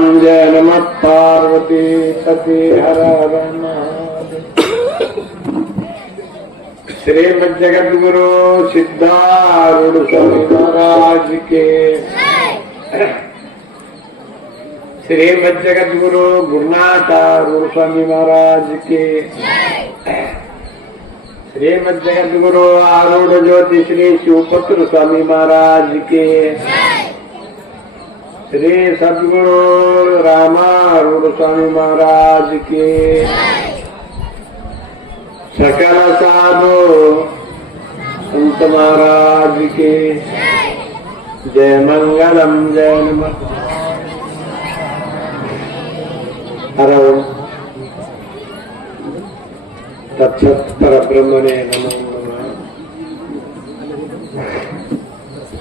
जय नमः पार्वती पति हर हर महादेव। श्रीमद जगद्गुरु सिद्धारूढ़ स्वामी महाराज के श्रीमद जगद्गुरु गुरुनाथारूढ़ स्वामी महाराज के श्रीमद जगद्गुरु आरूढ़ ज्योति श्री शिवपुत्र स्वामी महाराज के श्री सदगुरु रामारूढ़ स्वामी महाराज के। सकल साधु संत महाराज के। जय मंगलम जय नमः। हर ओम। तत्सत परब्रह्मणे नमो नमः।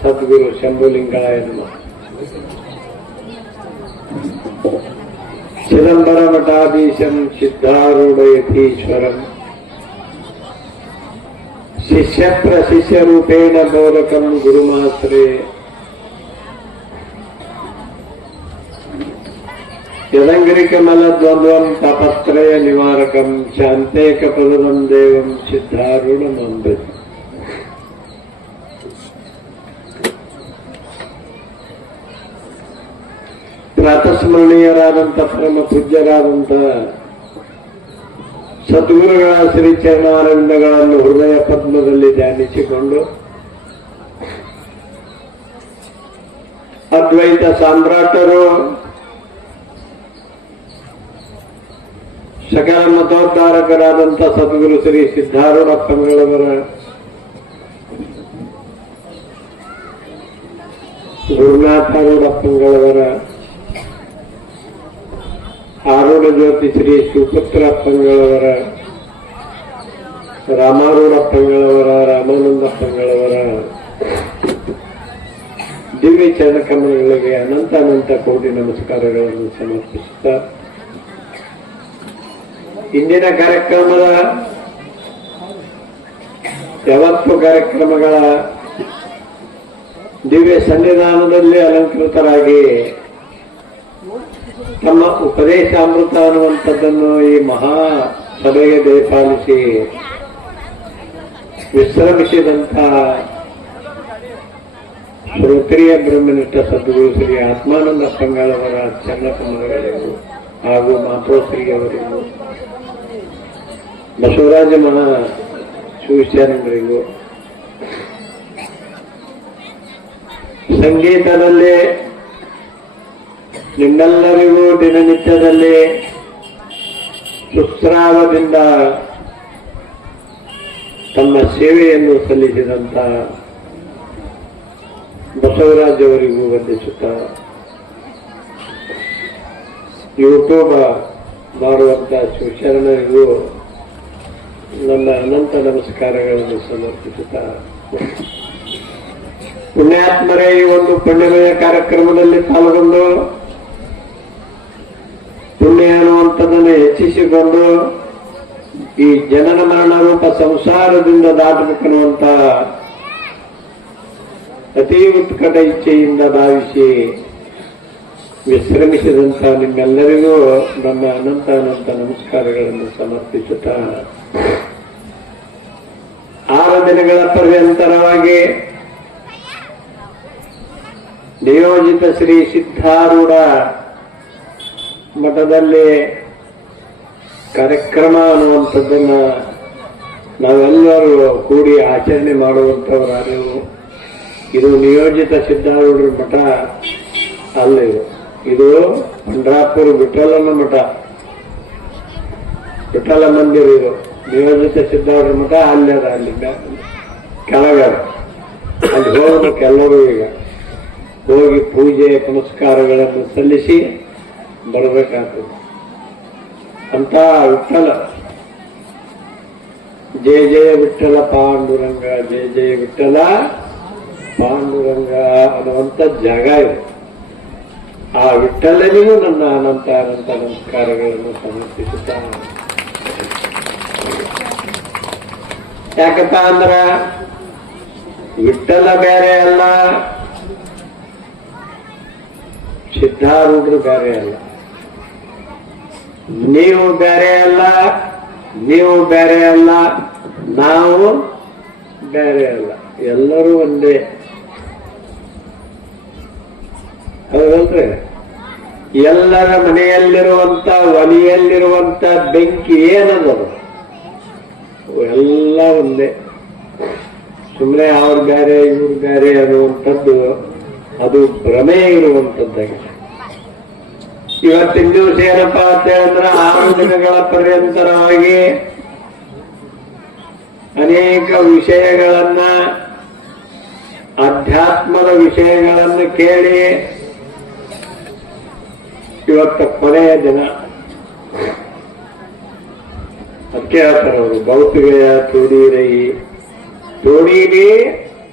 सद्गुरु शंभुलिंगाय नमः ചിദംബരമഠാധീശം സിദ്ധാരൂഢ യഥീശ്വരം ശിഷ്യപ്രശിഷ്യരൂപേണ ബോധകം ഗുരുമാത്രേ. ജലങ്കരിക്കമല ദ്വന്ദ്വം തപത്രയ നിവാരകം ശാന്തേകപദം ദേവം സിദ്ധാരൂഢമന്ത്രി. ಪ್ರಾತಸ್ಮರಣೀಯರಾದಂಥ ಪರಮ ಪೂಜ್ಯರಾದಂಥ ಸದ್ಗುರುಗಳ ಶ್ರೀ ಚರಣಾರವಿಂದಗಳನ್ನು ಹೃದಯ ಪದ್ಮದಲ್ಲಿ ಧ್ಯಾನಿಸಿಕೊಂಡು ಅದ್ವೈತ ಸಾಮ್ರಾಟರು, ಸಕಲ ಮತೋದ್ಧಾರಕರಾದಂಥ ಸದ್ಗುರು ಶ್ರೀ ಸಿದ್ಧಾರೂಢಪ್ಪಂಗಳವರ ಗುರುನಾಥಾರೂಢಪ್ಪಂಗಳವರ ಆರೂಢ ಜ್ಯೋತಿ ಶ್ರೀ ಶಿವಪುತ್ರಪ್ಪಂಗಳವರ ರಾಮಾರೂಢಪ್ಪಂಗಳವರ ರಾಮಾನಂದಪ್ಪಂಗಳವರ ದಿವ್ಯ ಚರಣಕಮಲಗಳಿಗೆ ಅನಂತ ಅನಂತ ಕೋಟಿ ನಮಸ್ಕಾರಗಳನ್ನು ಸಮರ್ಪಿಸುತ್ತಾ, ಇಂದಿನ ಕಾರ್ಯಕ್ರಮದ ಯಾವತ್ತು ಕಾರ್ಯಕ್ರಮಗಳ ದಿವ್ಯ ಸನ್ನಿಧಾನದಲ್ಲಿ ಅಲಂಕೃತರಾಗಿ ತಮ್ಮ ಉಪದೇಶಾಮೃತ ಅನ್ನುವಂಥದ್ದನ್ನು ಈ ಮಹಾ ಸಭೆಗೆ ದಯಪಾಲಿಸಿ ವಿಶ್ರಮಿಸಿದಂಥ ಶ್ರೋತ್ರಿಯ ಬ್ರಹ್ಮನಿಷ್ಠ ಸದ್ಗುರು ಶ್ರೀ ಆತ್ಮಾನಂದ ಪಂಗಾಳವರ ಚನ್ನಕಮಲಗಳಿಗೂ ಹಾಗೂ ಮಾತೋಶ್ರೀಯವರಿಗೂ, ಬಸವರಾಜ ಮಹಾ ಶಿವಶಾನಂದರಿಗೂ ಸಂಗೀತದಲ್ಲಿ ನಿಮ್ಮೆಲ್ಲರಿಗೂ ದಿನನಿತ್ಯದಲ್ಲಿ ಸುಸ್ರಾವದಿಂದ ತಮ್ಮ ಸೇವೆಯನ್ನು ಸಲ್ಲಿಸಿದಂತ ಬಸವರಾಜ್ ಅವರಿಗೂ ವಂದಿಸುತ್ತ. ಯೂಟ್ಯೂಬ್ ಮಾಡುವಂತ ಶಿವಶರಣರಿಗೂ ನನ್ನ ಅನಂತ ನಮಸ್ಕಾರಗಳನ್ನು ಸಮರ್ಪಿಸುತ್ತಾ. ಪುಣ್ಯಾತ್ಮರೇ, ಈ ಒಂದು ಪುಣ್ಯಮಯ ಕಾರ್ಯಕ್ರಮದಲ್ಲಿ ಪಾಲ್ಗೊಂಡು ಪುಣ್ಯ ಅನ್ನುವಂಥದ್ದನ್ನು ಹೆಚ್ಚಿಸಿಕೊಂಡು ಈ ಜನನ ಮರಣ ರೂಪ ಸಂಸಾರದಿಂದ ದಾಟಬೇಕನ್ನುವಂತ ಅತಿ ಉತ್ಕಟ ಇಚ್ಛೆಯಿಂದ ಭಾವಿಸಿ ವಿಶ್ರಮಿಸಿದಂತ ನಿಮ್ಮೆಲ್ಲರಿಗೂ ನಮ್ಮ ಅನಂತ ಅನಂತ ನಮಸ್ಕಾರಗಳನ್ನು ಸಮರ್ಪಿಸುತ್ತಾ ಆರು ದಿನಗಳ ಪರ್ಯಂತರವಾಗಿ ನಿಯೋಜಿತ ಶ್ರೀ ಸಿದ್ಧಾರೂಢ ಮಠದಲ್ಲಿ ಕಾರ್ಯಕ್ರಮ ಅನ್ನುವಂಥದ್ದನ್ನ ನಾವೆಲ್ಲರೂ ಕೂಡಿ ಆಚರಣೆ ಮಾಡುವಂಥವರಾದೆವು ಇದು ನಿಯೋಜಿತ ಸಿದ್ಧಾರೂಢರ ಮಠ ಅಲ್ಲ ಇದು. ಪಂಡ್ರಾಪುರ ವಿಠಲನ ಮಠ. ವಿಠಲ ಮಂದಿರ ಇದು. ನಿಯೋಜಿತ ಸಿದ್ಧಾರೂಢರ ಮಠ ಅಲ್ಲಿ ಅದ ಅಲ್ಲಿ. ಕೆಳಗಡೆ. ಅಲ್ಲಿ ಹೋಗ್ಬೇಕು ಎಲ್ಲರೂ ಈಗ ಹೋಗಿ ಪೂಜೆ ಪುನಸ್ಕಾರಗಳನ್ನು ಸಲ್ಲಿಸಿ ಬರಬೇಕಾಗ್ತದೆ. ಅಂತ ವಿಠಲ. ಜಯ ಜಯ ವಿಠಲ ಪಾಂಡುರಂಗ, ಜಯ ಜಯ ವಿಠಲ ಪಾಂಡುರಂಗ ಅನ್ನುವಂಥ ಜಾಗ ಇದೆ. ಆ ವಿಠಲನಿಗೂ ನನ್ನ ಅನಂತ ಅನಂತ ನಮಸ್ಕಾರಗಳನ್ನು ಸಮರ್ಪಿಸುತ್ತಾ ಯಾಕಪ್ಪ ಅಂದ್ರ ವಿಠಲ ಬೇರೆ ಅಲ್ಲ, ಸಿದ್ಧಾರೂಢರು ಬೇರೆ ಅಲ್ಲ. ನೀವು ಬೇರೆ ಅಲ್ಲ, ನೀವು ಬೇರೆ ಅಲ್ಲ, ನಾವು ಬೇರೆ ಅಲ್ಲ. ಎಲ್ಲರೂ ಒಂದೇ. ಹೌದಲ್ರಿ? ಎಲ್ಲರ ಮನೆಯಲ್ಲಿರುವಂತ ಒಲಿಯಲ್ಲಿರುವಂತ ಬೆಂಕಿ ಏನದು? ಎಲ್ಲ ಒಂದೇ. ಸುಮ್ಮನೆ ಅವ್ರು ಬೇರೆ, ಇವ್ರು ಬೇರೆ ಅನ್ನುವಂಥದ್ದು, ಅದು ಭ್ರಮೆ ಇರುವಂತದ್ದಾಗಿದೆ ಇವತ್ತಿನ ದಿವಸ ಏನಪ್ಪಾ ಅಂತ ಹೇಳಿದ್ರೆ ಆರು ದಿನಗಳ ಪರ್ಯಂತರವಾಗಿ ಅನೇಕ ವಿಷಯಗಳನ್ನ, ಅಧ್ಯಾತ್ಮದ ವಿಷಯಗಳನ್ನು ಕೇಳಿ ಇವತ್ತ ಕೊನೆಯ ದಿನ. ಅದಕ್ಕೆ ಹೇಳ್ತಾರೆ ಅವರು ತೋಡೀರೈ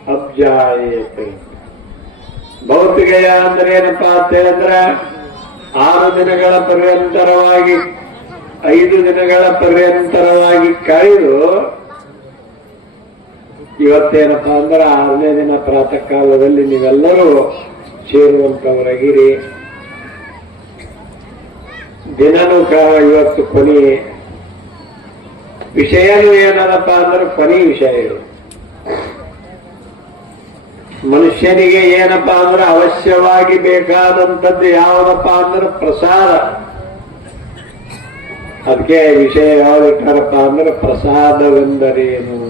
ಅಬ್ಜಾಯ ಭೌತಿಗೆಯ ಅಂದ್ರೆ ಏನಪ್ಪಾ ಅಂತ ಹೇಳಿದ್ರೆ ಆರು ದಿನಗಳ ಪರ್ಯಂತರವಾಗಿ, ಐದು ದಿನಗಳ ಪರ್ಯಂತರವಾಗಿ ಕಳೆದು, ಇವತ್ತೇನಪ್ಪಾ ಅಂದ್ರೆ ಆರನೇ ದಿನ ಪ್ರಾತಃ ಕಾಲದಲ್ಲಿ ನೀವೆಲ್ಲರೂ ಸೇರುವಂತವರಾಗಿರಿ. ದಿನನೂ ಕಾಲ ಇವತ್ತು ಕೊನೆ ವಿಷಯನೂ ಏನದಪ್ಪ ಅಂದ್ರೆ ಕೊನೆ ವಿಷಯ ಇದು. ಮನುಷ್ಯನಿಗೆ ಏನಪ್ಪಾ ಅಂದ್ರೆ ಅವಶ್ಯವಾಗಿ ಬೇಕಾದಂಥದ್ದು ಯಾವುದಪ್ಪ ಅಂದ್ರೆ ಪ್ರಸಾದ. ಅದಕ್ಕೆ ವಿಷಯ ಯಾವ್ದು ಇಟ್ಟಾರಪ್ಪ ಅಂದ್ರೆ ಪ್ರಸಾದವೆಂದರೇನು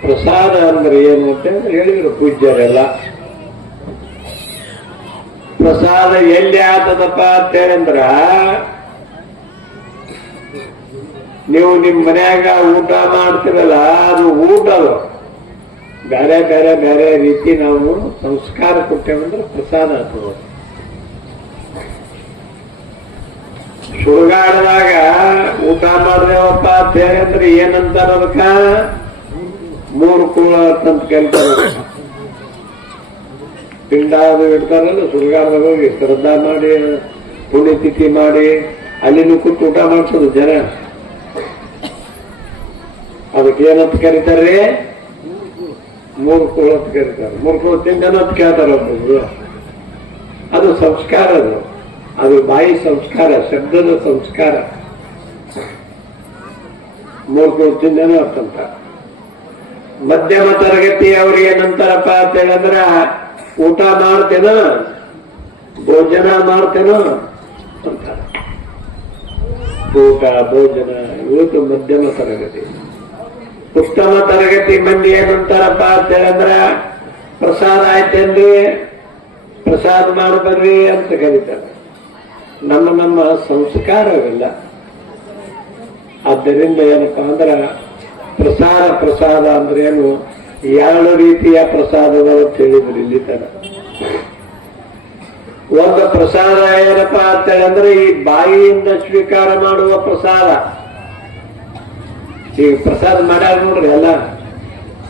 ಪ್ರಸಾದ ಅಂದ್ರೆ ಏನು ಅಂತ ಹೇಳಿದ್ರು ಪೂಜ್ಯರೆಲ್ಲ. ಪ್ರಸಾದ ಎಲ್ಲಿ ಆತದಪ್ಪ ಅಂತ ಹೇಳಿದ್ರ ನೀವು ನಿಮ್ ಮನ್ಯಾಗ ಊಟ ಮಾಡ್ತಿರಲ್ಲ, ಅದು ಊಟ ಅದು. ಬೇರೆ ಬೇರೆ ಬೇರೆ ರೀತಿ ನಾವು ಸಂಸ್ಕಾರ ಕೊಟ್ಟೇವಂದ್ರೆ ಪ್ರಸಾದ ಆಗ್ತದೆ ಸುಡುಗಾಡದಾಗ ಊಟ ಮಾಡಿದೆವಪ್ಪ ಅಂತ ಅಂದ್ರೆ ಏನಂತಾರ ಅದಕ್ಕ? ಮೂರು ಕುಳ ಅಂತ ಕೇಳ್ತಾರ ಪಿಂಡ ಅದು ಇಡ್ತಾರಲ್ಲ ಸುಡುಗಾಡದಾಗ ಹೋಗಿ ಶ್ರದ್ಧಾ ಮಾಡಿ, ಪುಣ್ಯತಿಥಿ ಮಾಡಿ, ಅಲ್ಲಿನೂ ಕೂತು ಊಟ ಮಾಡ್ಸೋದು ಜನ. ಅದಕ್ಕೆ ಏನಂತ ಕರೀತಾರೆ ಮೂರು ಅಂತ ಕರೀತಾರೆ. ಮೂರು ತಿಂಡನಂತ ತಿಂಡನ ಅಂತ ಕೇಳ್ತಾರೆ ಒಬ್ಬೊಬ್ರು. ಅದು ಸಂಸ್ಕಾರ ಅದು. ಅದು ಬಾಯಿ ಸಂಸ್ಕಾರ, ಶಬ್ದದ ಸಂಸ್ಕಾರ. ಮೂರು ಕುಳ ತಿಂಡನ ಮಧ್ಯಮ ತರಗತಿ ಅವ್ರಿಗೆ ಏನಂತಾರಪ್ಪ ಅಂತ ಹೇಳಿದ್ರ ಊಟ ಮಾಡ್ತೇನ? ಭೋಜನ ಮಾಡ್ತೇನ? ಅಂತ ಊಟ, ಭೋಜನ ಇವತ್ತು ಮಧ್ಯಮ ತರಗತಿ. ಉತ್ತಮ ತರಗತಿ ಮಂದಿ ಏನಂತಾರಪ್ಪ ಅಂತ ಹೇಳಂದ್ರ, ಪ್ರಸಾದ ಆಯ್ತೇನ್ರಿ ಪ್ರಸಾದ ಮಾಡ್ಬರ್ರಿ ಅಂತ ಕರೀತಾರೆ. ನಮ್ಮ ನಮ್ಮ ಸಂಸ್ಕಾರವಿಲ್ಲ. ಆದ್ದರಿಂದ ಏನಪ್ಪಾ ಅಂದ್ರ, ಪ್ರಸಾದ ಪ್ರಸಾದ ಅಂದ್ರೆ ಏನು? ಎರಡು ರೀತಿಯ ಪ್ರಸಾದಗಳು ತಿಳಿದ್ರು ಇಲ್ಲಿ ತರ ಒಂದು ಪ್ರಸಾದ ಏನಪ್ಪಾ ಅಂತ ಹೇಳಂದ್ರೆ, ಈ ಬಾಯಿಯಿಂದ ಸ್ವೀಕಾರ ಮಾಡುವ ಪ್ರಸಾದ. ಈಗ ಪ್ರಸಾದ ಮಾಡ್ಯಾರ ನೋಡ್ರಿ ಎಲ್ಲ.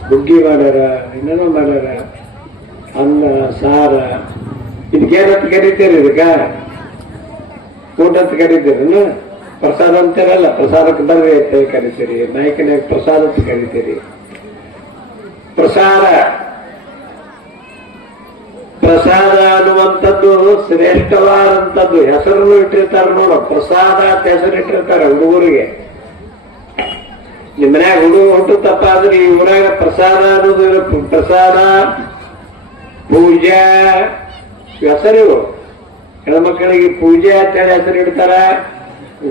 ಬುಗ್ಗಿ ಮಾಡ್ಯಾರ ಇನ್ನೇನೋ ಮಾಡ್ಯಾರ. ಅನ್ನ, ಸಾರ. ಇದಕ್ಕೇನಂತ ಕರೀತೀರಿ ಇದಕ್ಕ? ಊಟ ಅಂತ ಕರೀತೀರಿ ಪ್ರಸಾದ ಅಂತೀರಲ್ಲ, ಪ್ರಸಾದಕ್ಕೆ ಬರ್ರಿ ಅಂತ ಕರಿತೀರಿ. ನಾಯಕನಾಗ ಪ್ರಸಾದ ಅಂತ ಕರಿತೀರಿ. ಪ್ರಸಾರ ಪ್ರಸಾದ ಅನ್ನುವಂಥದ್ದು ಶ್ರೇಷ್ಠವಾದಂಥದ್ದು. ಹೆಸರನ್ನು ಇಟ್ಟಿರ್ತಾರೆ ನೋಡ. ಪ್ರಸಾದ ಅಂತ ಹೆಸರಿಟ್ಟಿರ್ತಾರೆ ಹುಡುಗರಿಗೆ. ನಿಮ್ಮ ಮನ್ಯಾಗ ಹುಡುಗ ಹುಟ್ಟುತ್ತಪ್ಪ ತಪ್ಪಾದ್ರೆ ಈ ಊರಾಗ ಪ್ರಸಾದ ಅನ್ನೋದು ಪ್ರಸಾದ, ಪೂಜಾ, ಹೆಸರು ಹೆಣ್ಮಕ್ಳಿಗೆ ಪೂಜೆ ಅಂತೇಳಿ ಹೆಸರು ಇಡ್ತಾರ.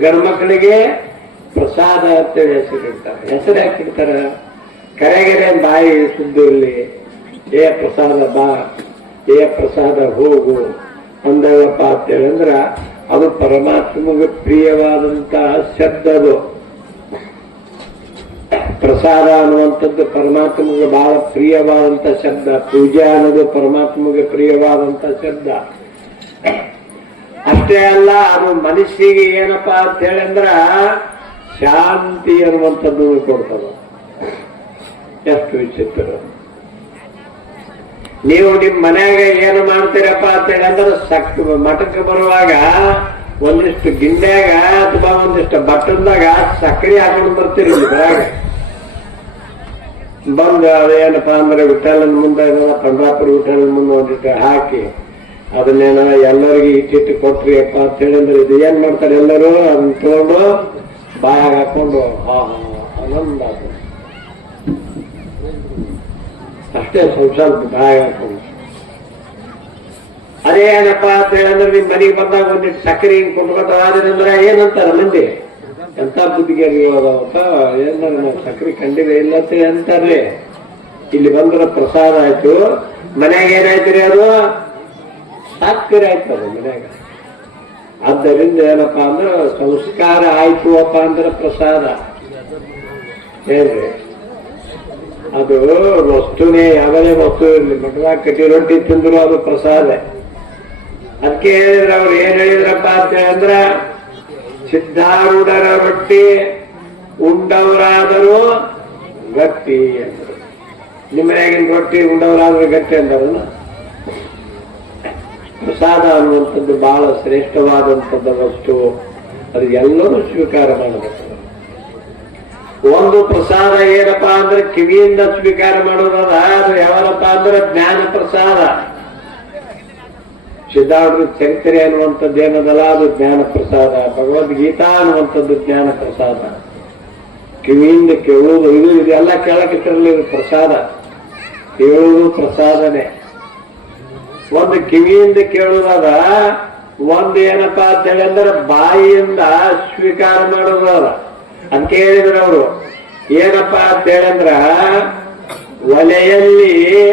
ಗಂಡು ಮಕ್ಕಳಿಗೆ ಪ್ರಸಾದ ಅಂತೇಳಿ ಹೆಸರು ಇಡ್ತಾರ. ಹೆಸರು ಯಾಕೆ ಇಡ್ತಾರ? ಕರೆಗೆರೆ ಬಾಯಿ ಸುದ್ದಿ ಇರಲಿ. ಏ ಪ್ರಸಾದ ಬಾ, ಏ ಪ್ರಸಾದ ಹೋಗು ಅಂದವಪ್ಪ ಅಂತೇಳಿ ಅಂದ್ರೆ ಅದು ಪರಮಾತ್ಮಗೆ ಪ್ರಿಯವಾದಂತಹ ಶಬ್ದ ಅದು. ಪ್ರಸಾದ ಅನ್ನುವಂಥದ್ದು ಪರಮಾತ್ಮಗೆ ಬಹಳ ಪ್ರಿಯವಾದಂತ ಶಬ್ದ. ಪೂಜೆ ಅನ್ನೋದು ಪರಮಾತ್ಮಗೆ ಪ್ರಿಯವಾದಂತ ಶಬ್ದ. ಅಷ್ಟೇ ಅಲ್ಲ, ಅದು ಮನುಷ್ಯರಿಗೆ ಏನಪ್ಪಾ ಅಂತ ಹೇಳಿದ್ರ ಶಾಂತಿ ಅನ್ನುವಂಥದ್ದು ಕೊಡ್ತದ. ಎಷ್ಟು ವಿಚಿತ್ರ. ನೀವು ನಿಮ್ಮ ಮನೆಯಾಗ ಏನು ಮಾಡ್ತೀರಪ್ಪ ಅಂತ ಹೇಳಂದ್ರೆ ಸಕ್ ಮಠಕ್ಕೆ ಬರುವಾಗ ಒಂದಿಷ್ಟು ಗಿಂಡ್ಯಾಗ ಅಥವಾ ಒಂದಿಷ್ಟು ಬಟ್ಟದಾಗ ಸಕ್ಕರೆ ಹಾಕೊಂಡು ಬರ್ತೀರಿ ಬರಾಗ ಬಂದು ಅದೇನಪ್ಪ ಅಂದ್ರೆ ವಿಠಲನ ಮುಂದೆ ಪಂಡ್ರಾಪುರ ವಿಠಲನ ಮುಂದೆ ಒಂದಿಷ್ಟು ಹಾಕಿ ಅದನ್ನೇನ ಎಲ್ಲರಿಗೆ ಇಟ್ಟಿಟ್ಟು ಕೊಟ್ರಿ ಅಪ್ಪ ಅಂತ ಹೇಳಿದ್ರೆ ಇದು ಏನ್ ಮಾಡ್ತಾರೆ ಎಲ್ಲರೂ? ಅದನ್ನ ತಗೊಂಡು ಬಾಯಾಗ ಹಾಕೊಂಡು ಆನಂದ. ಅಷ್ಟೇ ಸ್ವಲ್ಪ ಬಾಯಾಗ ಹಾಕೊಂಡು. ಅದೇನಪ್ಪ ಅಂತ ಹೇಳಂದ್ರೆ ನಿಮ್ ಮನೆಗೆ ಬಂದಾಗ ಒಂದಿಟ್ಟು ಸಕ್ಕರೆ ಹಿಂಗ್ ಕೊಂಡ್ಕೊತಾದ್ರೆ ಏನಂತಾರೆ ಮಂದಿ? ಎಂತ ಬುದ್ಧಿಗೆ ಹೇಳೋದಪ್ಪ ಏನಾರ ನಾವು ಸಕ್ಕರೆ ಕಂಡಿಲ್ಲ ಇಲ್ಲ ಅಂತ ಅಂತಾರ್ರಿ ಇಲ್ಲಿ ಬಂದ್ರೆ ಪ್ರಸಾದ ಆಯ್ತು. ಮನ್ಯಾಗ ಏನಾಯ್ತು ರೀ ಅದು? ಸಕ್ಕರೆ ಆಯ್ತು ಅದು ಮನ್ಯಾಗ. ಆದ್ದರಿಂದ ಏನಪ್ಪಾ ಅಂದ್ರೆ ಸಂಸ್ಕಾರ ಆಯ್ತು ಅಪ್ಪ ಅಂದ್ರೆ ಪ್ರಸಾದ. ಹೇಳ್ರಿ. ಅದು ವಸ್ತುನೇ ಯಾವಾಗಲೇ ವಸ್ತು ಇರಲಿ ಮಠದಾಗ ಕಟ್ಟಿ ರೊಟ್ಟಿ ತಿಂದ್ರು ಅದು ಪ್ರಸಾದ. ಅದಕ್ಕೆ ಹೇಳಿದ್ರೆ ಅವ್ರು ಏನ್ ಹೇಳಿದ್ರಪ್ಪ ಅಂತ ಹೇಳಿದ್ರ ಸಿದ್ಧಾರೂಢರ ರೊಟ್ಟಿ ಉಂಡವರಾದರೂ ಗಟ್ಟಿ ಅಂದರು ನಿಮ್ಮನೆಯಾಗಿನ ರೊಟ್ಟಿ ಉಂಡವರಾದರೂ ಗಟ್ಟಿ ಅಂದರಲ್ಲ ಪ್ರಸಾದ ಅನ್ನುವಂಥದ್ದು ಬಹಳ ಶ್ರೇಷ್ಠವಾದಂಥದ್ದು ವಸ್ತು. ಅದು ಎಲ್ಲರೂ ಸ್ವೀಕಾರ ಮಾಡಬೇಕು. ಒಂದು ಪ್ರಸಾದ ಏನಪ್ಪಾ ಅಂದ್ರೆ ಕಿವಿಯಿಂದ ಸ್ವೀಕಾರ ಮಾಡೋದದ ಅದು ಅಂದ್ರೆ ಜ್ಞಾನ ಪ್ರಸಾದ. ಸಿದ್ಧಾರ್ಥ ಶಂಕರಿ ಅನ್ನುವಂಥದ್ದು ಏನದಲ್ಲ? ಅದು ಜ್ಞಾನ ಪ್ರಸಾದ ಭಗವದ್ಗೀತಾ ಅನ್ನುವಂಥದ್ದು ಜ್ಞಾನ ಪ್ರಸಾದ ಕಿವಿಯಿಂದ ಕೇಳುವುದು, ಇದು ಇದೆಲ್ಲ ಕೇಳಕ್ಕಿರಲಿ ಇದು ಪ್ರಸಾದ. ಕೇಳುವುದು ಪ್ರಸಾದನೆ. ಒಂದು ಕಿವಿಯಿಂದ ಕೇಳುವುದಾದ ಒಂದು ಏನಪ್ಪ ಅಂತ ಹೇಳಿದ್ರೆ ಬಾಯಿಯಿಂದ ಸ್ವೀಕಾರ ಮಾಡೋದಾದ ಅಂತ ಹೇಳಿದ್ರು ಅವರು. ಏನಪ್ಪಾ ಅಂತ ಹೇಳಂದ್ರ ಒಲೆಯಲ್ಲಿ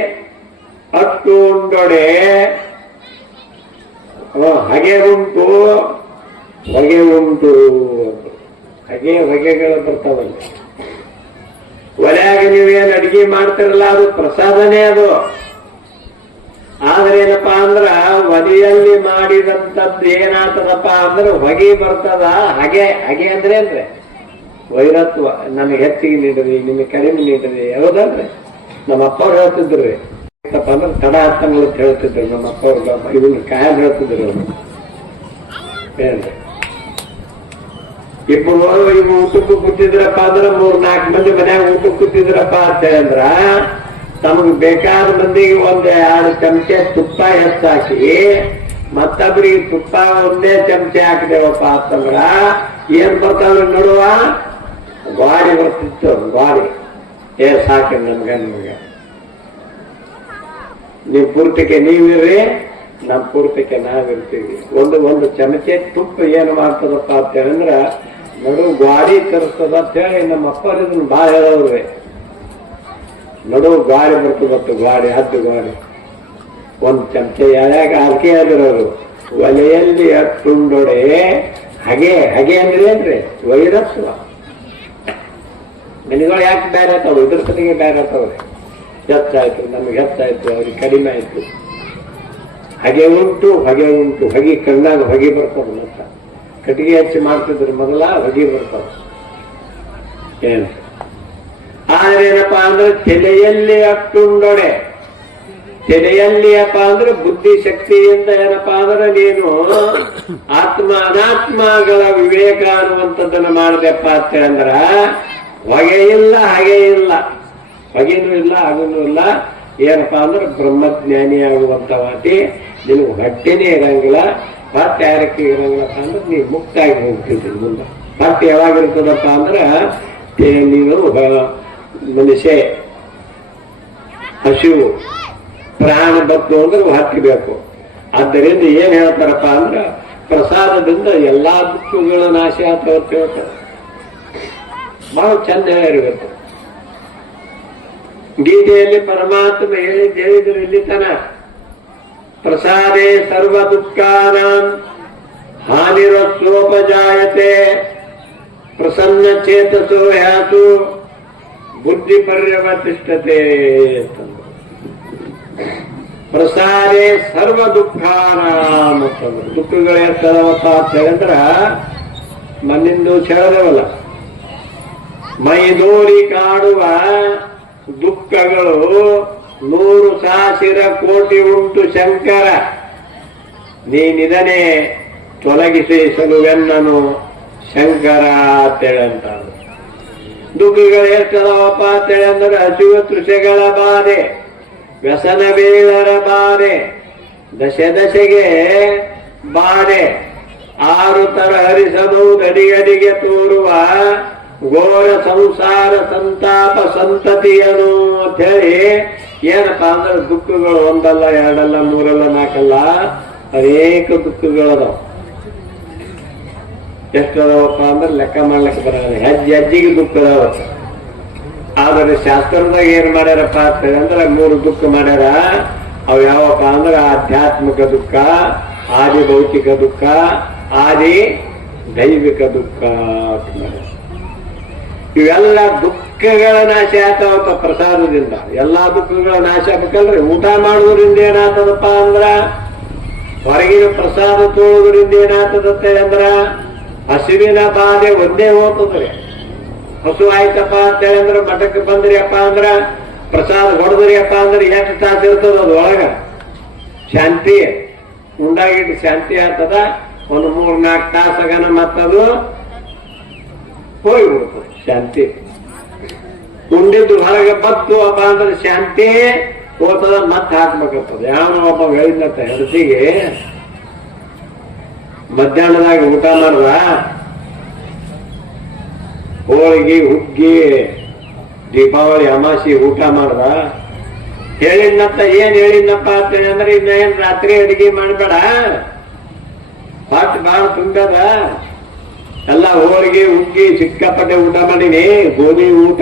ಹತ್ತು ಉಂಡೊಡೆ ಹಗೆ ಉಂಟು, ಹೊಗೆ ಉಂಟು ಹಗೆ ಹೊಗೆಗಳು ಬರ್ತಾವಲ್ಲ. ಒಲೆಯಾಗ ನೀವೇನು ಅಡಿಗೆ ಮಾಡ್ತಿರಲ್ಲ, ಅದು ಪ್ರಸಾದನೇ ಅದು. ಆದ್ರೆ ಏನಪ್ಪಾ ಅಂದ್ರ, ಒಲೆಯಲ್ಲಿ ಮಾಡಿದಂಥದ್ದು ಏನಾಗ್ತದಪ್ಪ ಅಂದ್ರೆ, ಹೊಗೆ ಬರ್ತದ, ಹಗೆ ಹಗೆ ಅಂದ್ರೆ ಅಂದ್ರೆ ವೈರತ್ವ. ನಮಗೆ ಹೆಚ್ಚಿಗೆ ನೀಡ್ರಿ, ನಿಮಗೆ ಕಡಿಮೆ ನೀಡ್ರಿ, ಹೌದಲ್ರಿ? ನಮ್ಮ ಅಪ್ಪ ಹೇಳ್ತಿದ್ರು ಅಂದ್ರೆ ತಡ ಹತ್ತಂಗಳು ಅಂತ ನಮ್ಮ ಅಪ್ಪ ಅವ್ರು ಇದನ್ನ ಹೇಳ್ತಿದ್ರು ಇಬ್ಬರು ಈಗ ಊಟಕ್ಕೂ ಕೂತಿದ್ರಪ್ಪ ಅಂದ್ರೆ ಮೂರ್ ನಾಲ್ಕು ಮಂದಿ ಮನ್ಯಾಗ ಊಟಕ್ಕೆ ಕೂತಿದ್ರಪ್ಪ ಅಂತ ಹೇಳಿದ್ರ ತಮಗ್ ಬೇಕಾದ ಮಂದಿಗೆ ಒಂದ್ ಎರಡು ಚಮಚೆ ತುಪ್ಪ ಹೆಚ್ಚಾಕಿ ಮತ್ತೊಬ್ಬರಿಗೆ ತುಪ್ಪ ಒಂದೇ ಚಮಚೆ ಹಾಕಿದೇವಪ್ಪ ಅಂತಂದ್ರ ಏನ್ ಬರ್ತಾವ್ರಿ ನೋಡುವ? ಗಾಡಿ ಬರ್ತಿತ್ತು, ಗಾಡಿ. ಏ, ಸಾಕು ನಮ್ಗ, ನಿಮ್ಗೆ. ನೀವು ಪೂರ್ತಿಕೆ ನೀವಿರ್ರಿ ನಮ್ಮ ಪೂರ್ತಿಕೆ ನಾವಿರ್ತೀವಿ. ಒಂದು ಒಂದು ಚಮಚೆ ತುಪ್ಪ ಏನು ಮಾಡ್ತದಪ್ಪ ಅಂತ ಹೇಳಿದ್ರ ನಡು ಗಾಡಿ ತರಿಸ್ತದ ಅಂತ ಹೇಳಿ ನಮ್ಮ ಅಪ್ಪ ಭಾಳ ಹೇಳೋವ್ರಿ ನಡು ಗಾಡಿ ಬರ್ತದತ್ತು ಗಾಡಿ, ಹದ್ದು ಗಾಡಿ. ಒಂದು ಚಮಚೆ ಯಾರ್ಯಾಗ ಅದಕ್ಕೆ ಆಗಿರೋರು ಒಲೆಯಲ್ಲಿ ಹತ್ತುಂಡೊಡೆ ಹಗೆ ಹಗೆ ಅಂದ್ರೆ ಏನ್ರಿ? ವೈರತ್ವ. ಮನೆಗಳು ಯಾಕೆ ಬೇರೆ ಆಗ್ತಾವ ಇದ್ರ ಕಡೆಗೆ ಬೇರೆ ಆಗ್ತಾವ್ರಿ ಹೆಚ್ಚಾಯ್ತು ನಮಗೆ ಹೆಚ್ಚಾಯ್ತು ಅವ್ರಿಗೆ ಕಡಿಮೆ ಆಯ್ತು. ಹಗೆ ಉಂಟು, ಹೊಗೆ ಉಂಟು, ಹೊಗೆ ಕಣ್ಣಾಗ ಹೊಗೆ ಬರ್ತದ ಮತ್ತ ಕಟ್ಟಿಗೆ ಹಚ್ಚಿ ಮಾಡ್ತಿದ್ರೆ ಮೊದಲ ಹೊಗೆ ಬರ್ತಾವ ಏನು? ಆದ್ರೇನಪ್ಪ ಅಂದ್ರೆ ತಲೆಯಲ್ಲಿ ಅಟ್ಟುಂಡೊಡೆ ತಲೆಯಲ್ಲಿಯಪ್ಪ ಅಂದ್ರೆ ಬುದ್ಧಿ ಶಕ್ತಿಯಿಂದ ಏನಪ್ಪಾ ಅಂದ್ರೆ ನೀನು ಆತ್ಮ ಅನಾತ್ಮಗಳ ವಿವೇಕ ಅನ್ನುವಂಥದ್ದನ್ನು ಮಾಡಿದೆಪ್ಪ ಅಂತ ಅಂದ್ರ ಹೊಗೆ ಇಲ್ಲ ಹಾಗೆ ಇಲ್ಲ ಹೊಗೆನೂ ಇಲ್ಲ, ಹಾಗೂನು ಇಲ್ಲ. ಏನಪ್ಪಾ ಅಂದ್ರೆ ಬ್ರಹ್ಮಜ್ಞಾನಿ ಆಗುವಂತ ವಾತಿ ನಿನಗೆ ಹೊಟ್ಟೆನೇ ಇರಂಗಿಲ್ಲ. ಮತ್ತೆ ಯಾರಕ್ಕೆ ಇರಂಗಿಲ್ಲಪ್ಪ ಅಂದ್ರೆ ನೀವು ಮುಕ್ತಾಗಿ ಹೋಗ್ತಿದ್ರಿ ಮುಂದೆ. ಮತ್ತೆ ಯಾವಾಗಿರ್ತದಪ್ಪ ಅಂದ್ರೆ ನೀನು ಮನುಷ್ಯ ಹಸಿವು ಪ್ರಾಣ ಬತ್ತು ಅಂದ್ರೆ ಹತ್ತಿಬೇಕು. ಆದ್ದರಿಂದ ಏನ್ ಹೇಳ್ತಾರಪ್ಪ ಅಂದ್ರೆ ಪ್ರಸಾದದಿಂದ ಎಲ್ಲಾ ದುಃಖಗಳ ನಾಶ ಅಂತ ಹೇಳ್ತಾರೆ. ಬಹಳ ಚಂದ ಹೇಳಿರ್ಬೇಕು. ಗೀತೆಯಲ್ಲಿ ಪರಮಾತ್ಮ ಹೇಳಿದ್ ಹೇಳಿದ್ರು ಇಲ್ಲಿ ತನ ಪ್ರಸಾದೇ ಸರ್ವ ದುಃಖಾನಾಂ ಹಾನಿರಸ್ವೋಪಜಾಯತೆ ಪ್ರಸನ್ನ ಚೇತಸೋ ಹ್ಯಾಸು ಬುದ್ಧಿ ಪರ್ಯವತಿಷ್ಠತೆ ಅಂತಂದ್ರು ಪ್ರಸಾರೇ ಸರ್ವ ದುಃಖಾನಾಂ ಅಂತಂದ್ರು ದುಃಖಗಳು ಎಷ್ಟದವಪ್ಪ ಅಂತ ಹೇಳಿದ್ರ ಮಣ್ಣಿಂದು ಹೇಳದವಲ್ಲ ಮೈದೋರಿ ಕಾಡುವ ದುಃಖಗಳು ನೂರು ಸಾವಿರ ಕೋಟಿ ಉಂಟು ಶಂಕರ. ನೀನಿದನೇ ತೊಲಗಿಸಿ ಸಲುವೆನ್ನನು ಶಂಕರ ಅಂತೇಳಂತ ದುಃಖಗಳು ಎಷ್ಟದವಪ್ಪ ಅಂತೇಳಿ ಅಂದ್ರೆ ಹಸಿವು ತೃಷೆಗಳ ಬಾಧೆ, ವ್ಯಸನ ಬೇಳರ ಬಾಧೆ, ದಶೆ ದಶೆಗೆ ಬಾಧೆ. ಆರು ತರ ಹರಿಸಲು ಗಡಿಗಡಿಗೆ ತೋರುವ ಘೋರ ಸಂಸಾರ ಸಂತಾಪ ಸಂತತಿಯನು ಅಂತ ಹೇಳಿ ಏನಪ್ಪಾ ಅಂದ್ರೆ ದುಃಖಗಳು ಒಂದಲ್ಲ, ಎರಡಲ್ಲ, ಮೂರಲ್ಲ, ನಾಲ್ಕಲ್ಲ? ಅನೇಕ ದುಃಖಗಳದಾವ ಎಷ್ಟದವಪ್ಪ ಅಂದ್ರೆ ಲೆಕ್ಕ ಮಾಡ್ಲಿಕ್ಕೆ ಬರಲ್ಲ. ಹೆಜ್ಜೆ ಹೆಜ್ಜಿಗೆ ದುಃಖ ಅದಾವ. ಆದರೆ ಶಾಸ್ತ್ರದಾಗ ಏನ್ ಮಾಡ್ಯಾರಪ್ಪ ಅಂದ್ರೆ ಮೂರು ದುಃಖ ಮಾಡ್ಯಾರ. ಅವ ಯಾವಪ್ಪ ಅಂದ್ರೆ ಆಧ್ಯಾತ್ಮಿಕ ದುಃಖ ಆದಿ ಭೌತಿಕ ದುಃಖ, ಆದಿ ದೈವಿಕ ದುಃಖ ಅಂತ ಮಾಡ್ಯಾರ. ಇವೆಲ್ಲ ದುಃಖಗಳ ನಾಶ ಆಗ್ತಾವತ್ತ ಪ್ರಸಾದದಿಂದ. ಎಲ್ಲಾ ದುಃಖಗಳ ನಾಶ ಆಗ್ಬೇಕಲ್ರಿ ಊಟ ಮಾಡುವುದರಿಂದ ಏನಾಗ್ತದಪ್ಪ ಅಂದ್ರ? ಹೊರಗಿನ ಪ್ರಸಾದ ತೋಳುವುದರಿಂದ ಏನಾಗ್ತದತ್ತ ಅಂದ್ರ? ಹಸಿವಿನ ಬಾಧೆ ಒಂದೇ ಹೋಗ್ತದ್ರಿ. ಹಸು ಆಯ್ತಪ್ಪ ಅಂತ ಹೇಳಿದ್ರೆ ಮಠಕ್ಕೆ ಬಂದ್ರಿ ಅಪ್ಪ ಅಂದ್ರ, ಪ್ರಸಾದ ಹೊಡೆದ್ರಿ ಅಪ್ಪ ಅಂದ್ರೆ ಎಷ್ಟು ತಾಸು ಇರ್ತದ ಒಳಗ? ಶಾಂತಿ ಉಂಡಾಗಿಟ್ಟು ಶಾಂತಿ ಆಗ್ತದ. ಒಂದು ಮೂರ್ ನಾಲ್ಕು ತಾಸಗನ ಮತ್ತದು ಹೋಗ್ಬಿಡ್ತದೆ. ಶಾಂತಿ. ಉಂಡಿದ್ದು ಹೊರಗೆ ಬತ್ತು ಅಪ್ಪ ಅಂದ್ರೆ ಶಾಂತಿ ಹೋಗ್ತದ ಮತ್ತೆ ಹಾಕ್ಬೇಕಾಗ್ತದೆ ಯಾವ ಒಬ್ಬ ಹೇಳಿದ್ನಂತ ಹೆಂಡತಿಗೆ, ಮಧ್ಯಾಹ್ನದಾಗ ಊಟ ಮಾಡ್ದ. ಹೋಳಿಗೆ, ಹುಗ್ಗಿ, ದೀಪಾವಳಿ, ಅಮಾಸಿ ಊಟ ಮಾಡ್ದ. ಹೇಳಿದ್ನಂತ, ಏನ್ ಹೇಳಿದ್ನಪ್ಪ ಅಂತ ಅಂದ್ರೆ ಇನ್ನೇನ್ ರಾತ್ರಿ ಅಡಿಗೆ ಮಾಡ್ಬೇಡ. ಹೊಟ್ಟೆ ಬಾಳ ತುಂಬ್ಯದ. ಎಲ್ಲ ಹೋಳಿಗೆ ಉಕ್ಕಿ ಸಿಕ್ಕಾಪಟ್ಟೆ ಊಟ ಮಾಡೀನಿ. ಗೋಧಿ ಊಟ,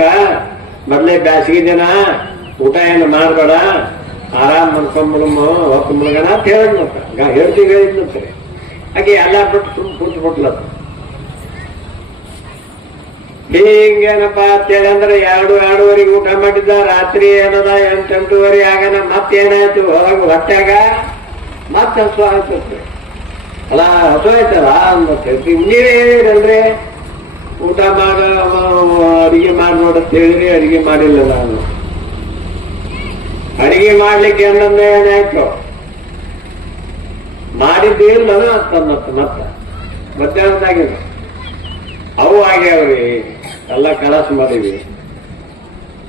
ಮೊದಲೇ ಬ್ಯಾಸಿಗೆ ದಿನ. ಊಟ ಏನು ಮಾಡಬೇಡ. ಆರಾಮ್ ಮಾಡ್ಕೊಂಡ್ಬಿಡಮ್ಮ ಹೊತ್ತು ಮುಳುಗಣ ಅಂತ ಹೇಳಿದ್ನಂತ ಹೇಳ್ತೀವಿ ಹೇಳಿದ್ನಂತಾರೆ ಹಾಗೆ ಎಲ್ಲ ಬಿಟ್ಟು ತುಂಬ ಕೂತ್ ಬಿಟ್ಲತ್ತ ಹಿಂಗೇನಪ್ಪ ಅಂತೇಳಿ ಅಂದ್ರೆ ಎರಡು ಎರಡೂವರೆಗೆ ಊಟ ಮಾಡಿದ್ದ. ರಾತ್ರಿ ಏನದ? ಎಂಟು ಎಂಟೂವರೆ ಆಗನ. ಮತ್ತೇನಾಯ್ತು? ಹೊರಗೆ ಹೊಟ್ಟಾಗ ಮತ್ತೆ ಆಯ್ತಂತೆ ಅಲ್ಲ ಹೊಸ ಆಯ್ತಲ್ಲ ಹೇಳ್ತೀವಿ ನೀವೇ ಹೇಳಿರಲ್ರಿ ಊಟ ಮಾಡ ಅಡಿಗೆ ಮಾಡಿ ನೋಡಂತ ಹೇಳಿರಿ ಅಡಿಗೆ ಮಾಡಿಲ್ಲ ನಾನು ಅಡಿಗೆ ಮಾಡ್ಲಿಕ್ಕೆ ಏನಂದ್ರೆ ಏನಾಯ್ತು ಮಾಡಿದ್ದಿಲ್ಲ ಮತ್ತೆ. ಮತ್ತ ಮಧ್ಯಾಹ್ನದಾಗಿಲ್ಲ ಅವು ಆಗ್ಯಾವ್ರಿ ಎಲ್ಲ ಕಳಸ ಮಾಡಿವಿ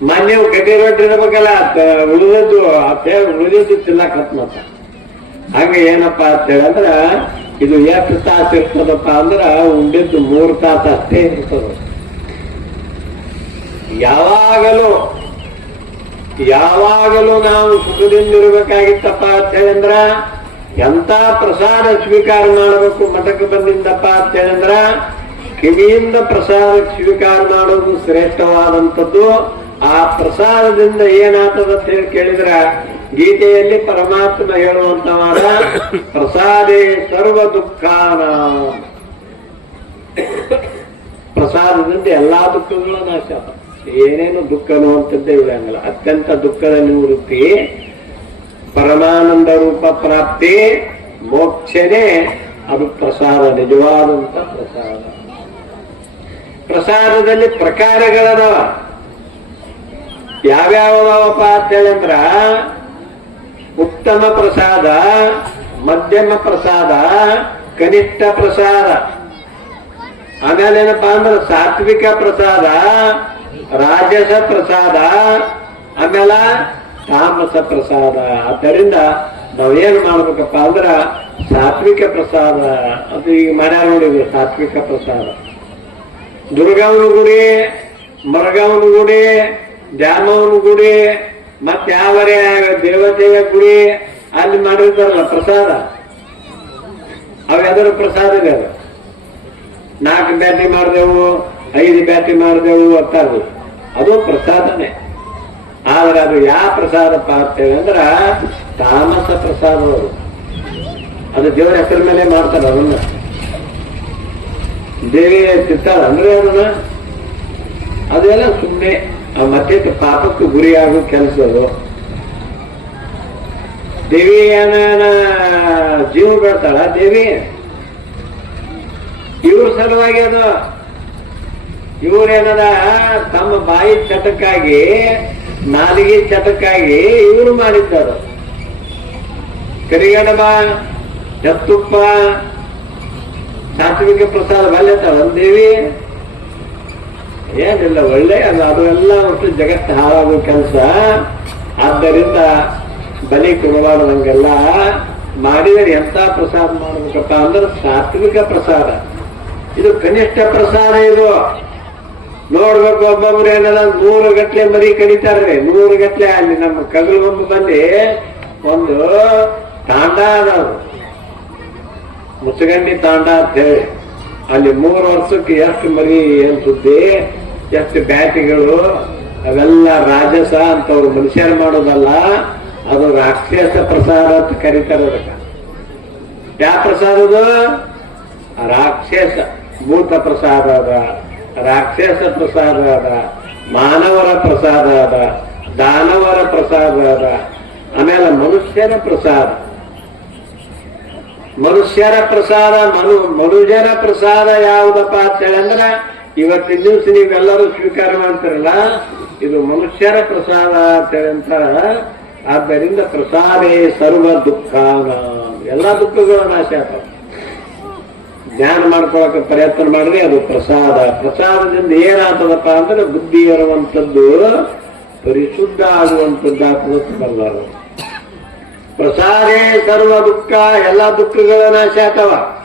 ಮೊನ್ನೆ ಕಟ್ಟಿ ರೊಟ್ಟಿ ಇರ್ಬೇಕಲ್ಲ ಉಳಿದದ್ದು ಉಳಿದದ್ದು ತಿನ್ನಕತ್ ಮತ್ತ. ಹಂಗ ಏನಪ್ಪಾ ಅಂತ ಹೇಳಿದ್ರ ಇದು ಎಷ್ಟು ತಾಸು ಇರ್ತದಪ್ಪ ಅಂದ್ರ ಉಂಡಿದ್ದು ಮೂರು ತಾಸು ಅಷ್ಟೇ ಇರ್ತದ. ಯಾವಾಗಲೂ ಯಾವಾಗಲೂ ನಾವು ಸುಖದಿಂದ ಇರ್ಬೇಕಾಗಿತ್ತಪ್ಪ ಅಂತ ಹೇಳಿದ್ರ ಎಂತ ಪ್ರಸಾದ ಸ್ವೀಕಾರ ಮಾಡಬೇಕು ಮಠಕ್ಕೆ ಬಂದಿದ್ದಪ್ಪ ಅಂತ ಹೇಳಿದ್ರ, ಕಿವಿಯಿಂದ ಪ್ರಸಾದ ಸ್ವೀಕಾರ ಮಾಡೋದು ಶ್ರೇಷ್ಠವಾದಂಥದ್ದು. ಆ ಪ್ರಸಾದದಿಂದ ಏನಾಗ್ತದ ಅಂತ ಹೇಳಿ ಕೇಳಿದ್ರ ಗೀತೆಯಲ್ಲಿ ಪರಮಾತ್ಮ ಹೇಳುವಂತವಾದ ಪ್ರಸಾದೇ ಸರ್ವ ದುಃಖಾನ. ಪ್ರಸಾದದಿಂದ ಎಲ್ಲಾ ದುಃಖಗಳ ನಾಶ. ಏನೇನು ದುಃಖ ಅನ್ನುವಂಥದ್ದೇ ಇರಂಗಿಲ್ಲ ಅತ್ಯಂತ ದುಃಖದ ನಿವೃತ್ತಿ ಪರಮಾನಂದ ರೂಪ ಪ್ರಾಪ್ತಿ, ಮೋಕ್ಷನೇ ಅದು ಪ್ರಸಾದ, ನಿಜವಾದಂತ ಪ್ರಸಾದ. ಪ್ರಸಾದದಲ್ಲಿ ಪ್ರಕಾರಗಳದಾವ. ಯಾವ್ಯಾವ ಅಂತ ಹೇಳಿದ್ರ ಉತ್ತಮ ಪ್ರಸಾದ, ಮಧ್ಯಮ ಪ್ರಸಾದ, ಕನಿಷ್ಠ ಪ್ರಸಾದ. ಆಮೇಲೆ ಏನಪ್ಪಾ ಅಂದ್ರೆ ಸಾತ್ವಿಕ ಪ್ರಸಾದ, ರಾಜಸ ಪ್ರಸಾದ, ಆಮೇಲೆ ತಾಮಸ ಪ್ರಸಾದ. ಆದ್ದರಿಂದ ನಾವೇನು ಮಾಡ್ಬೇಕಪ್ಪ ಅಂದ್ರ ಸಾತ್ವಿಕ ಪ್ರಸಾದ. ಅದು ಈಗ ಮಾಡ್ಯಾರ ನೋಡಿದ್ವಿ ಸಾತ್ವಿಕ ಪ್ರಸಾದ. ದುರ್ಗವನ ಗುಡಿ ಮರಗವನ ಗುಡಿ ದ್ಯಾಮವನ ಗುಡಿ ಮತ್ತೆ ಯಾವರೇ ದೇವತೆಯ ಗುಡಿ ಅಲ್ಲಿ ಮಾಡಿರ್ತಾರಲ್ಲ ಪ್ರಸಾದ? ಅವೆದರ ಪ್ರಸಾದ ಅದು ನಾಲ್ಕು ಬ್ಯಾಟಿ ಮಾಡಿದೆವು, ಐದು ಬ್ಯಾಟಿ ಮಾಡಿದೆವು ಅಂತ ಅದು ಪ್ರಸಾದನೇ. ಆದ್ರೆ ಅದು ಯಾವ ಪ್ರಸಾದ ಅಂತೇಳಿ ಅಂದ್ರ ತಾಮಸ ಪ್ರಸಾದ ಅದು ಅದು ದೇವರ ಹೆಸರ ಮೇಲೆ ಮಾಡ್ತಾರೆ ಅದನ್ನ. ದೇವಿ ತಿಂತಾಳ ಅಂದ್ರೆ ಅದನ್ನ? ಅದೆಲ್ಲ ಸುಮ್ಮನೆ ಮತ್ತೆ ಪಾಪಕ್ಕೆ ಗುರಿಯಾಗೋ ಕೆಲಸ ಅದು ದೇವಿ ಏನ ಜೀವ ಬೆಳ್ತಾಳ? ದೇವಿ? ಇವ್ರ ಸಲುವಾಗಿ ಅದು ಇವ್ರೇನದ ತಮ್ಮ ಬಾಯಿ ಚಟಕ್ಕಾಗಿ, ನಾಲಿಗೆ ಚಟಕ್ಕಾಗಿ ಇವ್ರು ಮಾಡಿದ್ದರು ಕರಿಗಡಬ ಎತ್ತುಪ್ಪ, ಸಾತ್ವಿಕ ಪ್ರಸಾದ ಬಲ್ಯತಾಳ ದೇವಿ. ಏನಿಲ್ಲ ಒಳ್ಳೆ ಅದು ಎಲ್ಲ ಒಟ್ಟು ಜಗತ್ತು ಹಾಳಾಗೋ ಕೆಲಸ. ಆದ್ದರಿಂದ ಬಲಿ ಕೊಡಬಾರ್ದಂಗೆಲ್ಲ ಮಾಡಿದರೆ ಎಂತ ಪ್ರಸಾದ ಮಾಡಬೇಕಪ್ಪ ಅಂದ್ರೆ ಸಾತ್ವಿಕ ಪ್ರಸಾದ. ಇದು ಕನಿಷ್ಠ ಪ್ರಸಾದ ಇದು. ನೋಡ್ಬೇಕು ಒಬ್ಬೊಬ್ರು ಏನಲ್ಲ ನೂರು ಗಟ್ಲೆ ಮರಿ ಕಡಿತಾರ್ರಿ ನೂರು ಗಟ್ಲೆ ಅಲ್ಲಿ ನಮ್ಮ ಕಗಲು ಬಂದು ಒಂದು ತಾಂಡ ಅದಾವ ಮುಚ್ಚಗಂಡಿ ತಾಂಡ ಅಂತ ಹೇಳಿ. ಅಲ್ಲಿ ಮೂರು ವರ್ಷಕ್ಕೆ ಎಷ್ಟು ಮರಿ ಏನ್ ಸುದ್ದಿ ಎಷ್ಟು ಬ್ಯಾಟಿಗಳು ಅವೆಲ್ಲ ರಾಜಸ ಅಂತವ್ರು ಮನುಷ್ಯರು ಮಾಡೋದಲ್ಲ, ಅದು ರಾಕ್ಷಸ ಪ್ರಸಾದ ಅಂತ ಕರೀತಾರೆ ಯಾವ ಪ್ರಸಾದ ರಾಕ್ಷಸ, ಭೂತ ಪ್ರಸಾದ ಅದ, ರಾಕ್ಷಸ ಪ್ರಸಾದ ಅದ, ಮಾನವರ ಪ್ರಸಾದ ಅದ, ದಾನವರ ಪ್ರಸಾದ ಅದ, ಆಮೇಲೆ ಮನುಷ್ಯರ ಪ್ರಸಾದ. ಮನುಷ್ಯರ ಪ್ರಸಾದ, ಮನು ಮನುಜರ ಪ್ರಸಾದ ಯಾವುದಪ್ಪ ಅಂತ ಹೇಳಂದ್ರ ಇವತ್ತಿನ ದಿವಸ ನೀವೆಲ್ಲರೂ ಸ್ವೀಕಾರ ಮಾಡ್ತಾರಲ್ಲ? ಇದು ಮನುಷ್ಯರ ಪ್ರಸಾದ ಅಂತ ಆದ್ದರಿಂದ ಪ್ರಸಾದೇ ಸರ್ವ ದುಃಖ ಎಲ್ಲ ದುಃಖಗಳು ನಾಶ ಜ್ಞಾನ ಮಾಡ್ಕೊಳಕ್ಕೆ ಪ್ರಯತ್ನ ಮಾಡಿದ್ರೆ ಅದು ಪ್ರಸಾದ. ಪ್ರಸಾದದಿಂದ ಏನಾಗ್ತದಪ್ಪ ಅಂದ್ರೆ ಬುದ್ಧಿ ಇರುವಂಥದ್ದು ಪರಿಶುದ್ಧ ಆಗುವಂಥದ್ದು ಬರ್ಬಾರ್ದು. ಪ್ರಸಾದೇ ಸರ್ವ ದುಃಖ, ಎಲ್ಲ ದುಃಖಗಳ ನಾಶ ಆಗ್ತಾವ.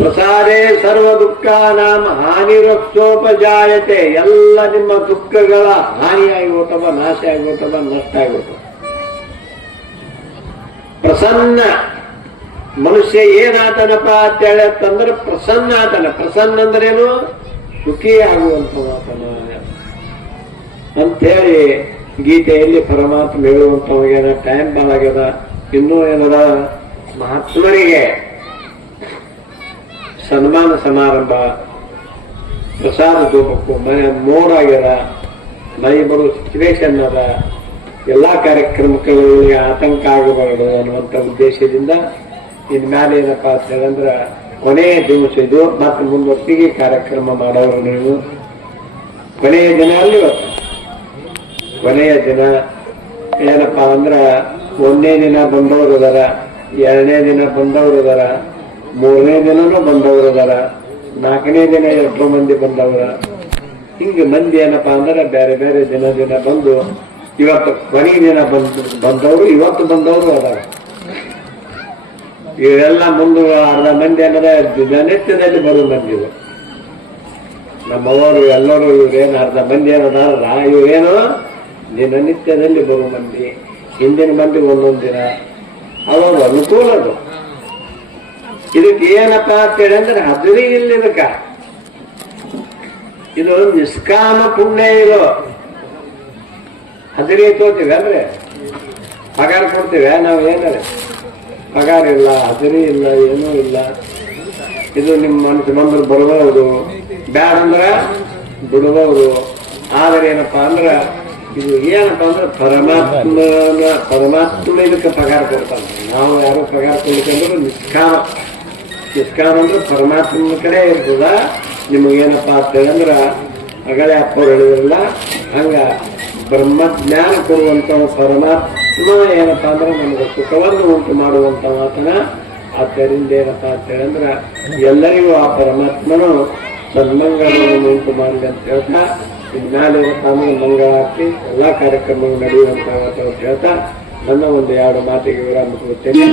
ಪ್ರಸಾದೇ ಸರ್ವ ದುಃಖ ನಾಮ ಹಾನಿರಕ್ಷೋಪಜಾಯತೆ ಎಲ್ಲ ನಿಮ್ಮ ದುಃಖಗಳ ಹೋಗ್ತವ ನಾಶ ಆಗಿ ಹೋಗ್ತವ ನಷ್ಟ ಆಗಿ ಪ್ರಸನ್ನ. ಮನುಷ್ಯ ಏನಾತನಪ್ಪ ಅಂತ ಹೇಳತ್ತಂದ್ರೆ ಪ್ರಸನ್ನ ಆತನ ಪ್ರಸನ್ನ ಅಂದ್ರೇನು? ಸುಖಿ ಅಂತ ಅಂತೇಳಿ ಗೀತೆಯಲ್ಲಿ ಪರಮಾತ್ಮ ಹೇಳುವಂತವಾಗ್ಯದ ಟೈಮ್ ಬಾಳಾಗ್ಯದ. ಇನ್ನೂ ಏನದ? ಮಹಾತ್ಮರಿಗೆ. ಸನ್ಮಾನ ಸಮಾರಂಭ, ಪ್ರಸಾದ ಧೂಪಕ್ಕೂ ಮನೆ ಮೋಡ ಆಗ್ಯದ ಮೈ ಬರೋ ಸಿಚುವೇಶನ್ ಅದ ಎಲ್ಲ ಕಾರ್ಯಕ್ರಮಗಳಿಗೆ ಆತಂಕ ಆಗಬಾರದು ಅನ್ನುವಂಥ ಉದ್ದೇಶದಿಂದ ಇನ್ಮ್ಯಾಲೆ ಏನಪ್ಪ ಅಂತ ಹೇಳಂದ್ರ ಕೊನೆಯ ದಿವಸ ಇದು, ಮತ್ತೆ ಮುಂದೊತ್ತಿಗೆ ಕಾರ್ಯಕ್ರಮ ಮಾಡೋರು ನೀವು. ಕೊನೆಯ ದಿನ ಅಲ್ಲಿ ಕೊನೆಯ ದಿನ ಏನಪ್ಪ ಅಂದ್ರೆ ಒಂದನೇ ದಿನ ಬಂದವರು ಅದಾರ ಎರಡನೇ ದಿನ ಬಂದವರು ಅದಾರ ಮೂರನೇ ದಿನನೂ ಬಂದವರು ಅದಾರ ನಾಲ್ಕನೇ ದಿನ ಎಷ್ಟೋ ಮಂದಿ ಬಂದವರ. ಹಿಂಗೆ ಮಂದಿ ಏನಪ್ಪ ಅಂದ್ರೆ ಬೇರೆ ಬೇರೆ ದಿನ ದಿನ ಬಂದು, ಇವತ್ತು ಕೊನೆ ದಿನ ಬಂದು, ಬಂದವರು ಇವತ್ತು ಬಂದವರು ಅದಾರ. ಇವೆಲ್ಲ ಮುಂದೆ ಅರ್ಧ ಮಂದಿ ಅಂದ್ರೆ ದಿನನಿತ್ಯದಲ್ಲಿ ಬರೋ ಮಂದಿ ನಮ್ಮವರು ಎಲ್ಲರೂ ಇವ್ರೇನು ಅರ್ಧ ಮಂದಿ ಏನದಾರ ಇವ್ರೇನು ದಿನನಿತ್ಯದಲ್ಲಿ ಬರುವ ಮಂದಿ. ಹಿಂದಿನ ಮಂದಿ ಒಂದೊಂದು ದಿನ. ಅದೊಂದು ಅನುಕೂಲ ಅದು. ಇದಕ್ಕೆ ಏನಪ್ಪ ಅಂತ ಹೇಳಿ ಅಂದ್ರೆ ಹಜರಿ ಇಲ್ಲ ಇದಕ್ಕ. ಇದು ನಿಷ್ಕಾಮ ಪುಣ್ಯ ಇದು. ಹಜರಿ ತೋತೀವಿ ಅಂದ್ರೆ ಪಗಾರ ಕೊಡ್ತೀವಿ ನಾವು ಏನಾರೆ. ಪಗಾರ ಇಲ್ಲ ಹಜರಿ ಇಲ್ಲ, ಏನೂ ಇಲ್ಲ. ಇದು ನಿಮ್ಮ ಮನಸ್ಸು ಬಂದ್ರೆ ಬರಬಹುದು. ಬ್ಯಾಡ ಅಂದ್ರ ಬಿಡಬಹುದು. ಆದ್ರೆ ಏನಪ್ಪ ಅಂದ್ರ ಇದು ಏನಪ್ಪ ಅಂದ್ರೆ ಪರಮಾತ್ಮನ ಪರಮಾತ್ಮ ಇದಕ್ಕೆ ಪಗಾರ ಕೊಡ್ತಾನೆ ನಾವು ಯಾರು ಪಗಾರ ಕೊಡ್ಬೇಕಂದ್ರೆ ನಿಷ್ಕಾಮ. ನಿಷ್ಕಾಮ ಅಂದ್ರೆ ಪರಮಾತ್ಮನ ಕಡೆ ಇರ್ತದ ನಿಮಗೇನಪ್ಪ ಅಂತ ಅಗಲೇ ಅಪ್ಪವ್ರು ಹೇಳಿದ್ರಲ್ಲ ಹಂಗ ಬ್ರಹ್ಮಜ್ಞಾನ ಕೊಡುವಂತ ಪರಮಾತ್ಮ ಏನಪ್ಪ ಅಂದ್ರೆ ನಮಗೆ ಸುಖವನ್ನು ಉಂಟು ಮಾಡುವಂತ ಮಾತನ. ಆದ್ದರಿಂದ ಏನಪ್ಪ ಅಂತ ಹೇಳಿದ್ರ ಎಲ್ಲರಿಗೂ ಆ ಪರಮಾತ್ಮನು ಸನ್ಮಂಗಳವನ್ನು ಉಂಟು ಮಾಡಲಿ ಅಂತ ಹೇಳ್ತಾ ಇನ್ನಾಲೆ ತಾನು ಮಂಗಳ ಹಾಕಿ ಎಲ್ಲಾ ಕಾರ್ಯಕ್ರಮಗಳು ನಡೆಯುವಂತ ಹೇಳ್ತಾ ನನ್ನ ಒಂದು ಎರಡು ಮಾತಿಗೆ ವಿರಾಮ ಕೊಡ್ತೇನೆ